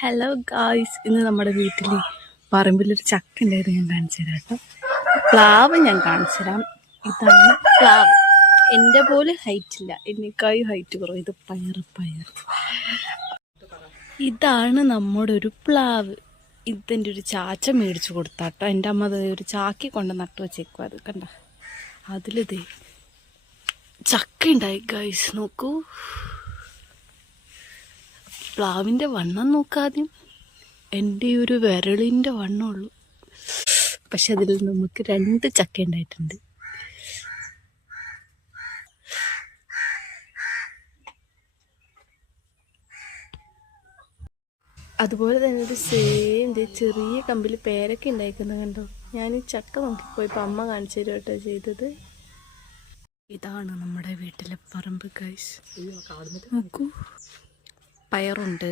Hello guys, ഇന്ന് നമ്മുടെ വീട്ടിൽ പറമ്പിലൊരു ചക്ക ഉണ്ടായത് ഞാൻ കാണിച്ചു തരാം കേട്ടോ. പ്ലാവ് ഞാൻ കാണിച്ചു തരാം. ഇതാണ് പ്ലാവ്. എൻ്റെ പോലെ ഹൈറ്റ് ഇല്ല, എന്നേക്കായി ഹൈറ്റ് കുറവ്. ഇത് പയർ. ഇതാണ് നമ്മുടെ ഒരു പ്ലാവ്. ഇതെൻ്റെ ഒരു ചാച്ച മേടിച്ചു കൊടുത്താട്ടോ. എൻ്റെ അമ്മ ഒരു ചാക്കി കൊണ്ട് നട്ടു വെച്ചേക്കും. അത് കണ്ട, അതിലിതേ ചക്ക ഉണ്ടായി ഗായ്സ്. നോക്കൂ, പ്ലാവിൻ്റെ വണ്ണം നോക്കാദ്യം. എൻ്റെ ഒരു വിരളിൻ്റെ വണ്ണമുള്ളൂ, പക്ഷെ അതിൽ നമുക്ക് 2 ചക്ക ഉണ്ടായിട്ടുണ്ട്. അതുപോലെ തന്നെ ഒരു സെയിം ചെറിയ കമ്പിൽ പേരൊക്കെ ഉണ്ടായിരിക്കുന്നത് കണ്ടോ. ഞാൻ ഈ ചക്ക നോക്കിപ്പോയപ്പോൾ അമ്മ കാണിച്ചു തരും കേട്ടോ ചെയ്തത്. ഇതാണ് നമ്മുടെ വീട്ടിലെ പറമ്പ് ഗൈസ്. നോക്കൂ, പയറുണ്ട്,